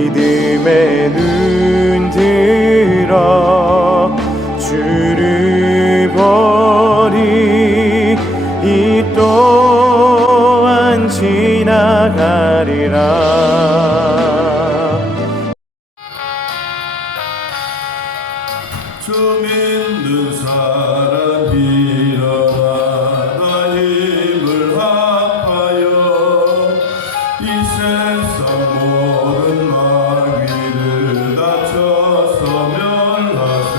믿음의 눈 들어 주를 보리. 이 또한 지나가리라. 주 믿는 사람 일어나 힘을 합하여 이 세상 모든 마귀를 다쳐서 멸하세.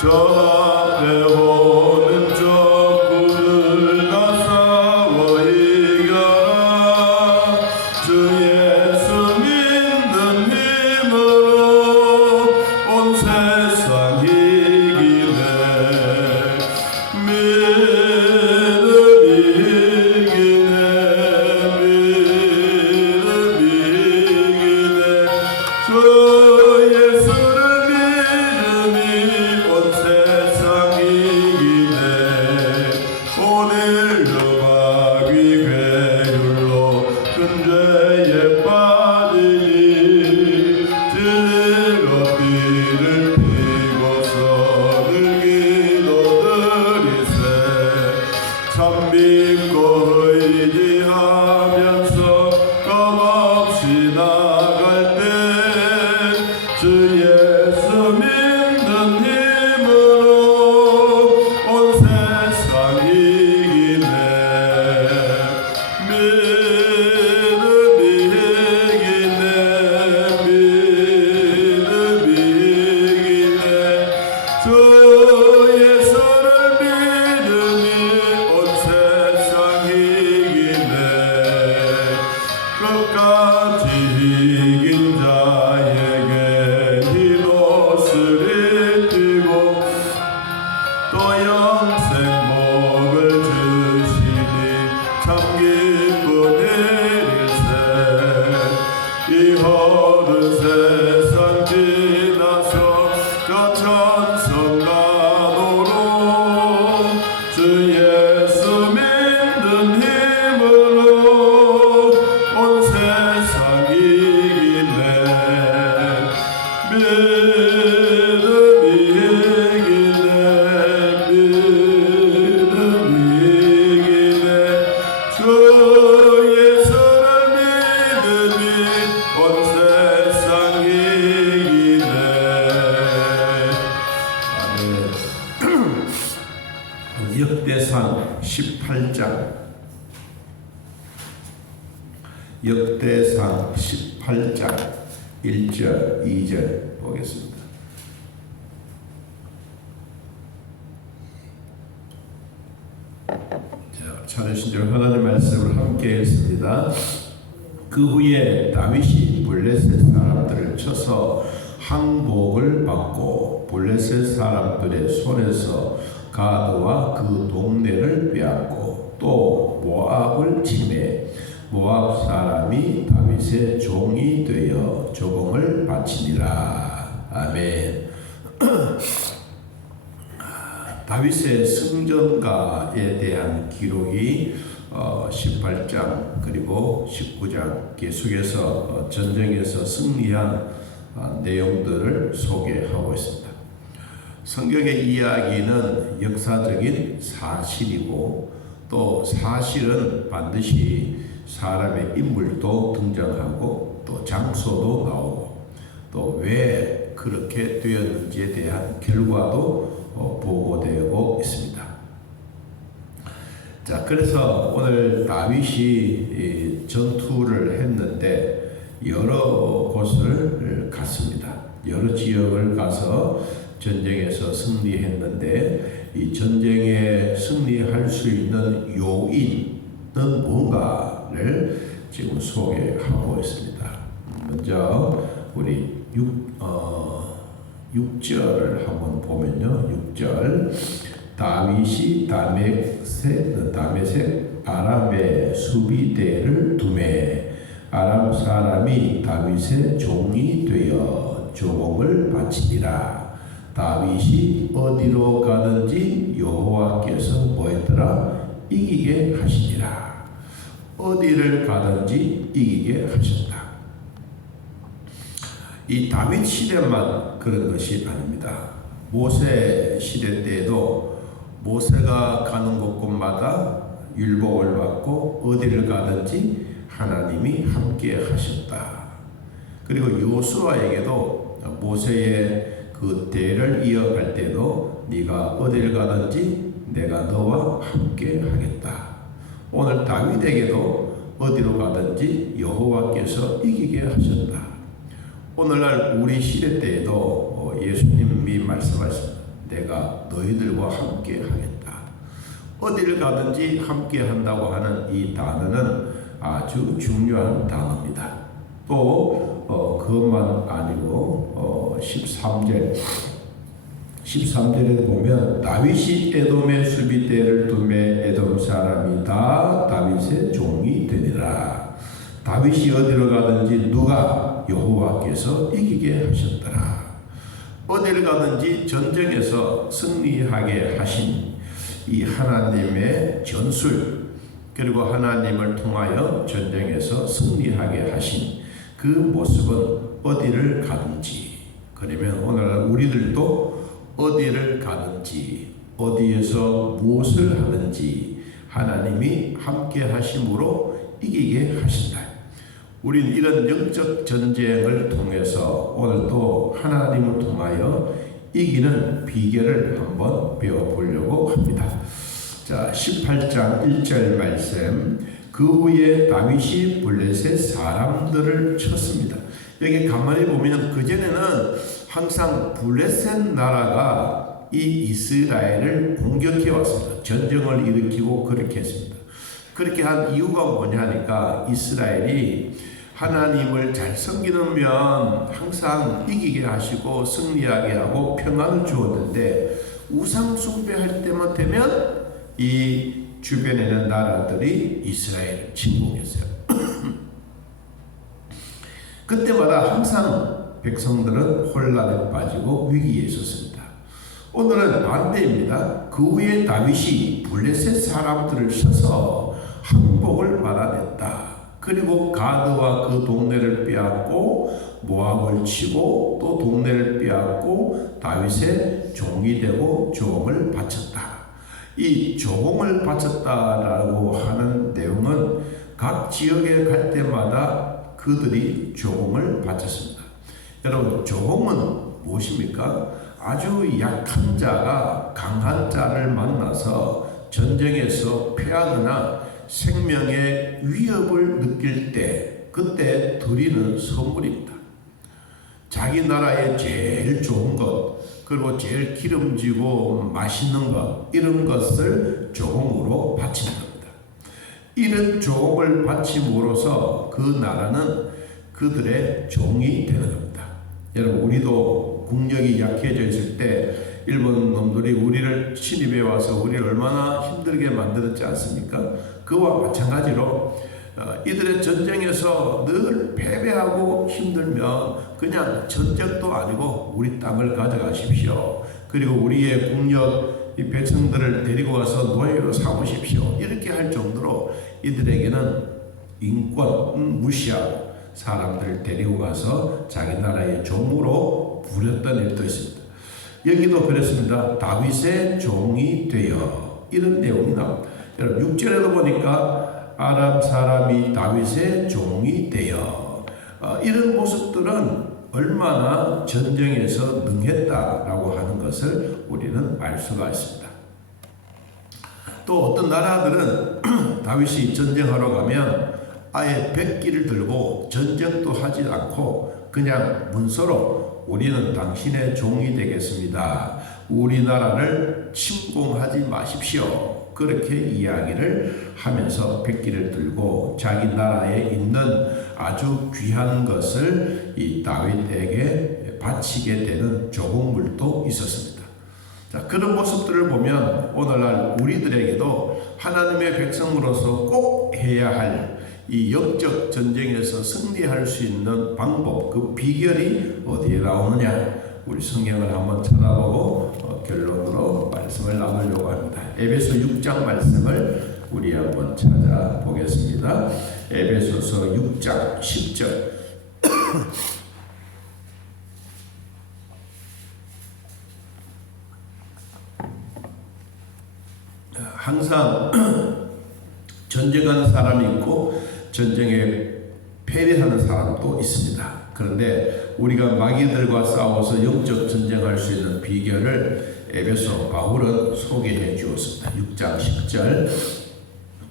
저 앞에 오는 적군을 다 싸워 이겨라. 주 예수 믿는 힘으로 온 세상 이기네. 믿음이 이기네. 믿음이 이기네. 주 예수를 믿음이 온 세상 이기네. 오늘도 마귀 괴율로 큰 죄에 빠지니 진리로 띠를 피고서 늘 기도드리세. 참 믿고 의지하면서 겁없이 나갈 때 주 예수 믿는 힘으로 온 세상 이기네. 믿음이 이기네. 믿음이 이기네. 주 예수를 믿음이 온 세상 이기네. 끝까지 이긴 자에게 흰 옷을 입히고 또 영생 복을 주시니 참 기쁜 일일세. 이 허른 세상 지나서 저 천성가도로 주 예수 믿는 힘으로 온 세상 이기네. 믿음이 이기네. 믿음이 이기네. 주 예수를 믿음이 온 세상 이기네. 아멘. 역대상 18장 역대상 18장 1절 2절 보겠습니다. 찾으신 줄 하나님 말씀을 함께 했습니다. 그 후에 다윗이 블레셋 사람들을 쳐서 항복을 받고 블레셋 사람들의 손에서 가드와 그 동네를 빼앗고 또 모압을 침해 모압 사람이 다윗의 종이 되어 조공을 바치니라. 아멘. 다윗의 승전가에 대한 기록이 18장 그리고 19장 계속해서 전쟁에서 승리한 내용들을 소개하고 있습니다. 성경의 이야기는 역사적인 사실이고 또 사실은 반드시 사람의 인물도 등장하고 또 장소도 나오고 또 왜 그렇게 되었는지에 대한 결과도 보고되고 있습니다. 자, 그래서 오늘 다윗이 전투를 했는데 여러 곳을 갔습니다. 여러 지역을 가서 전쟁에서 승리했는데 이 전쟁에 승리할 수 있는 요인은 뭔가를 지금 소개하고 있습니다. 먼저 우리 6절을 한번 보면요. 6절 다윗이 다메섹 아람의 수비대를 두매 아람 사람이 다윗의 종이 되어 조공을 바치니라. 다윗이 어디로 가든지 여호와께서 뭐했더라? 이기게 하시니라. 어디를 가든지 이기게 하신다. 이 다윗 시대만 그런 것이 아닙니다. 모세 시대 때에도 모세가 가는 곳곳마다 율법을 받고 어디를 가든지 하나님이 함께 하셨다. 그리고 요수아에게도 모세의 그 대를 이어갈 때도 네가 어디를 가든지 내가 너와 함께 하겠다. 오늘 다윗에게도 어디로 가든지 여호와께서 이기게 하셨다. 오늘날 우리 시대 때에도 예수님이 말씀하십니다. 내가 너희들과 함께 하겠다. 어디를 가든지 함께 한다고 하는 이 단어는 아주 중요한 단어입니다. 또 그것만 아니고 13절에 보면 다윗이 에돔의 수비대를 두매 에돔 사람이 다 다윗의 종이 되니라. 다윗이 어디로 가든지 누가 여호와께서 이기게 하셨더라. 어디를 가든지 전쟁에서 승리하게 하신 이 하나님의 전술, 그리고 하나님을 통하여 전쟁에서 승리하게 하신 그 모습은 어디를 가든지, 그러면 오늘 우리들도 어디를 가든지 어디에서 무엇을 하든지 하나님이 함께 하심으로 이기게 하신다. 우린 이런 영적 전쟁을 통해서 오늘도 하나님을 통하여 이기는 비결을 한번 배워보려고 합니다. 자, 18장 1절 말씀. 그 후에 다윗이 블레셋 사람들을 쳤습니다. 여기 가만히 보면 그전에는 항상 블레셋 나라가 이 이스라엘을 공격해 왔습니다. 전쟁을 일으키고 그렇게 했습니다. 그렇게 한 이유가 뭐냐니까 이스라엘이 하나님을 잘 섬기면 항상 이기게 하시고 승리하게 하고 평안을 주었는데 우상 숭배할 때만 되면 이 주변에 있는 나라들이 이스라엘을 침공했어요. 그때마다 항상 백성들은 혼란에 빠지고 위기에 있었습니다. 오늘은 반대입니다. 그 후에 다윗이 블레셋 사람들을 쳐서 항복을 받아냈다. 그리고 가드와 그 동네를 빼앗고 모압을 치고 또 동네를 빼앗고 다윗의 종이 되고 조공을 바쳤다. 이 조공을 바쳤다라고 하는 내용은 각 지역에 갈 때마다 그들이 조공을 바쳤습니다. 여러분, 조공은 무엇입니까? 아주 약한 자가 강한 자를 만나서 전쟁에서 패하거나 생명의 위협을 느낄 때 그때 드리는 선물입니다. 자기 나라의 제일 좋은 것, 그리고 제일 기름지고 맛있는 것, 이런 것을 조공으로 바치는 겁니다. 이런 조공을 바침으로써 그 나라는 그들의 종이 되는 겁니다. 여러분, 우리도 국력이 약해져 있을 때 일본 놈들이 우리를 침입해 와서 우리를 얼마나 힘들게 만들었지 않습니까? 그와 마찬가지로 이들의 전쟁에서 늘 패배하고 힘들면 그냥 전적도 아니고 우리 땅을 가져가십시오. 그리고 우리의 국력 이 백성들을 데리고 와서 노예로 삼으십시오. 이렇게 할 정도로 이들에게는 인권 무시하고 사람들을 데리고 가서 자기 나라의 종으로 부렸던 일도 있습니다. 여기도 그렇습니다. 다윗의 종이 되어, 이런 내용이 나옵니다. 여러분 6절에도 보니까 아람 사람이 다윗의 종이 되어, 이런 모습들은 얼마나 전쟁에서 능했다라고 하는 것을 우리는 알 수가 있습니다. 또 어떤 나라들은 다윗이 전쟁하러 가면 아예 백기를 들고 전쟁도 하지 않고 그냥 문서로 우리는 당신의 종이 되겠습니다. 우리나라를 침공하지 마십시오. 그렇게 이야기를 하면서 백기를 들고 자기 나라에 있는 아주 귀한 것을 이 다윗에게 바치게 되는 조공물도 있었습니다. 자, 그런 모습들을 보면 오늘날 우리들에게도 하나님의 백성으로서 꼭 해야 할 이 영적 전쟁에서 승리할 수 있는 방법, 그 비결이 어디에 나오느냐, 우리 성경을 한번 찾아보고 결론으로 말씀을 나누려고 합니다. 에베소 6장 말씀을 우리 한번 찾아보겠습니다. 에베소서 6장 10절 항상 전쟁하는 사람이 있고 전쟁에 패배하는 사람도 있습니다. 그런데 우리가 마귀들과 싸워서 영적 전쟁할 수 있는 비결을 에베소 바울은 소개해 주었습니다. 6장 10절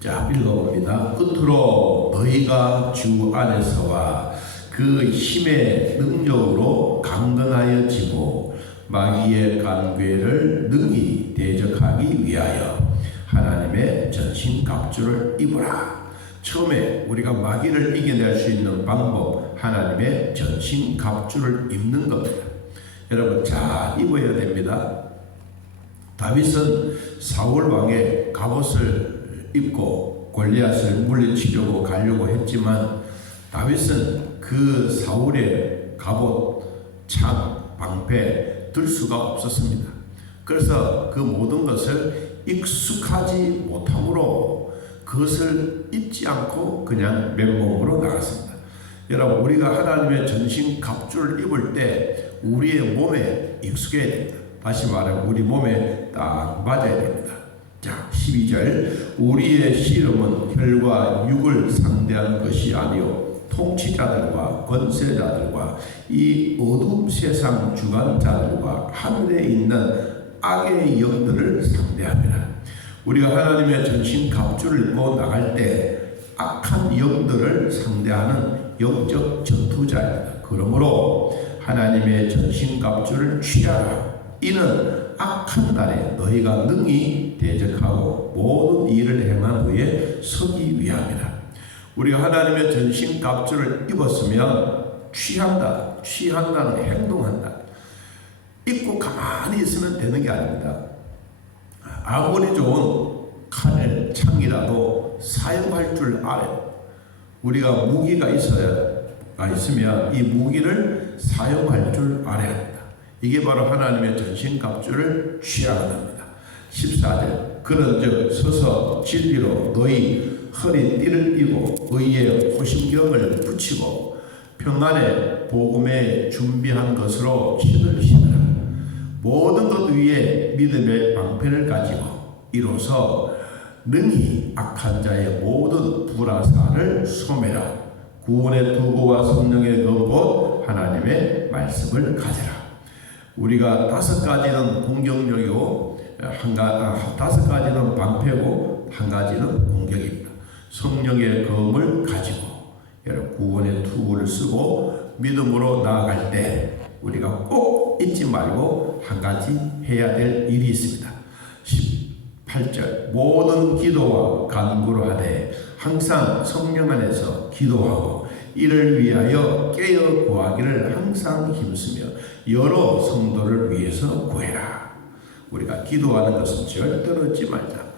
자 읽어봅니다. 끝으로 너희가 주 안에서와 그 힘의 능력으로 강건하여 지고 마귀의 간괴를 능히 대적하기 위하여 하나님의 전신갑주를 입으라. 처음에 우리가 마귀를 이겨낼 수 있는 방법, 하나님의 전신갑주를 입는 겁니다. 여러분 잘 입어야 됩니다. 다윗은 사울 왕의 갑옷을 입고 골리앗을 물리치려고 가려고 했지만 다윗은 그 사울의 갑옷, 창, 방패 들 수가 없었습니다. 그래서 그 모든 것을 익숙하지 못함으로 그것을 입지 않고 그냥 맨몸으로 나갔습니다. 여러분 우리가 하나님의 전신 갑주를 입을 때 우리의 몸에 익숙해야 됩니다. 다시 말하면 우리 몸에 딱 맞아야 됩니다. 자 12절 우리의 씨름은 혈과 육을 상대한 것이 아니요 통치자들과 권세자들과 이 어둠 세상 주관자들과 하늘에 있는 악의 영들을 상대합니다. 우리가 하나님의 전신 갑주를 입고 나갈 때 악한 영들을 상대하는 영적 전투자입니다. 그러므로 하나님의 전신 갑주를 취하라. 이는 악한 날에 너희가 능히 대적하고 모든 일을 행한 후에 서기 위함이라. 우리가 하나님의 전신 갑주를 입었으면 취한다. 취한다는 행동한다. 입고 가만히 있으면 되는 게 아닙니다. 아무리 좋은 칼, 창이라도 사용할 줄 알아요. 우리가 무기가 있으면 이 무기를 사용할 줄 알아야 합니다. 이게 바로 하나님의 전신갑주를 취하는 겁니다. 14절 그런즉 서서 진리로 너희 허리띠를 띠고 의의 호심경을 붙이고 평안의 복음에 준비한 것으로 신을 신으라. 모든 것 위에 믿음의 방패를 가지고 이로써 능히 악한 자의 모든 불화살을 소매라. 구원의 투구와 성령의 검고 하나님의 말씀을 가져라. 우리가 5가지는 공격력이고 5가지는 방패고 1가지는 공격입니다. 성령의 검을 가지고 여러분 구원의 투구를 쓰고 믿음으로 나아갈 때 우리가 꼭 잊지 말고 1가지 해야 될 일이 있습니다. 18절 모든 기도와 간구로 하되 항상 성령 안에서 기도하고 이를 위하여 깨어 구하기를 항상 힘쓰며 여러 성도를 위해서 구해라. 우리가 기도하는 것은 절대로 잊지 말자.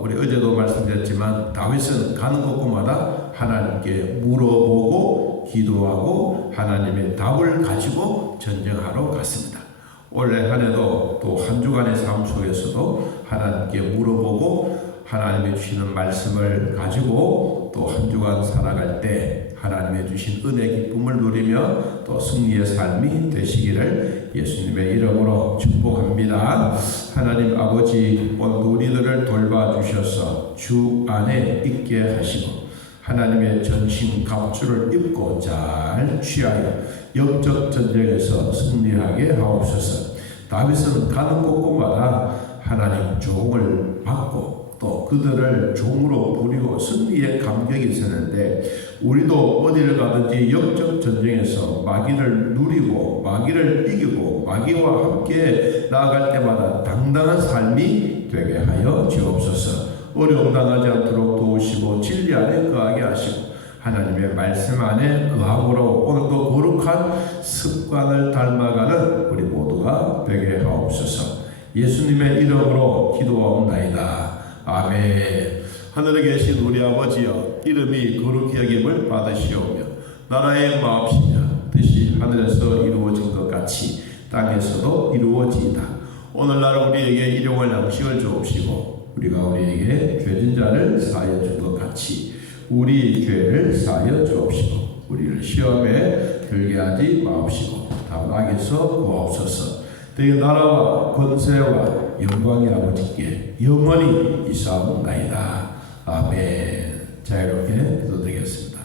우리 어제도 말씀드렸지만 다윗은 가는 곳마다 하나님께 물어보고 기도하고 하나님의 답을 가지고 전쟁하러 갔습니다. 올해 한 해도 또 한 주간의 삶 속에서도 하나님께 물어보고 하나님이 주시는 말씀을 가지고 또 한 주간 살아갈 때 하나님의 주신 은혜 기쁨을 누리며 또 승리의 삶이 되시기를 예수님의 이름으로 축복합니다. 하나님 아버지 오늘 우리들을 돌봐주셔서 주 안에 있게 하시고 하나님의 전신 갑주를 입고 잘 취하여 영적 전쟁에서 승리하게 하옵소서. 다윗은 가는 곳곳마다 하나님 종을 받고 또 그들을 종으로 부리고 승리의 감격이 있었는데 우리도 어디를 가든지 영적 전쟁에서 마귀를 누리고 마귀를 이기고 마귀와 함께 나아갈 때마다 당당한 삶이 되게 하여 주옵소서. 어려움 당하지 않도록 도우시고 진리 안에 거하게 하시고 하나님의 말씀 안에 거함으로 오늘도 거룩한 습관을 닮아가는 우리 모두가 되게 하옵소서. 예수님의 이름으로 기도하옵나이다. 아멘. 하늘에 계신 우리 아버지여 이름이 거룩히 여김을 받으시오며 나라의 마옵시며 뜻이 하늘에서 이루어진 것 같이 땅에서도 이루어지이다. 오늘날 우리에게 일용할 양식을 주옵시고 우리가 우리에게 죄진 자를 사하여 준 것 같이 우리 죄를 사하여 주옵시고 우리를 시험에 들게 하지 마옵시고 다만 악에서 구하옵소서. 너희 나라와 권세와 영광이 아버지께 영원히 있사옵나이다. 아멘. 자, 이렇게 기도드리겠습니다.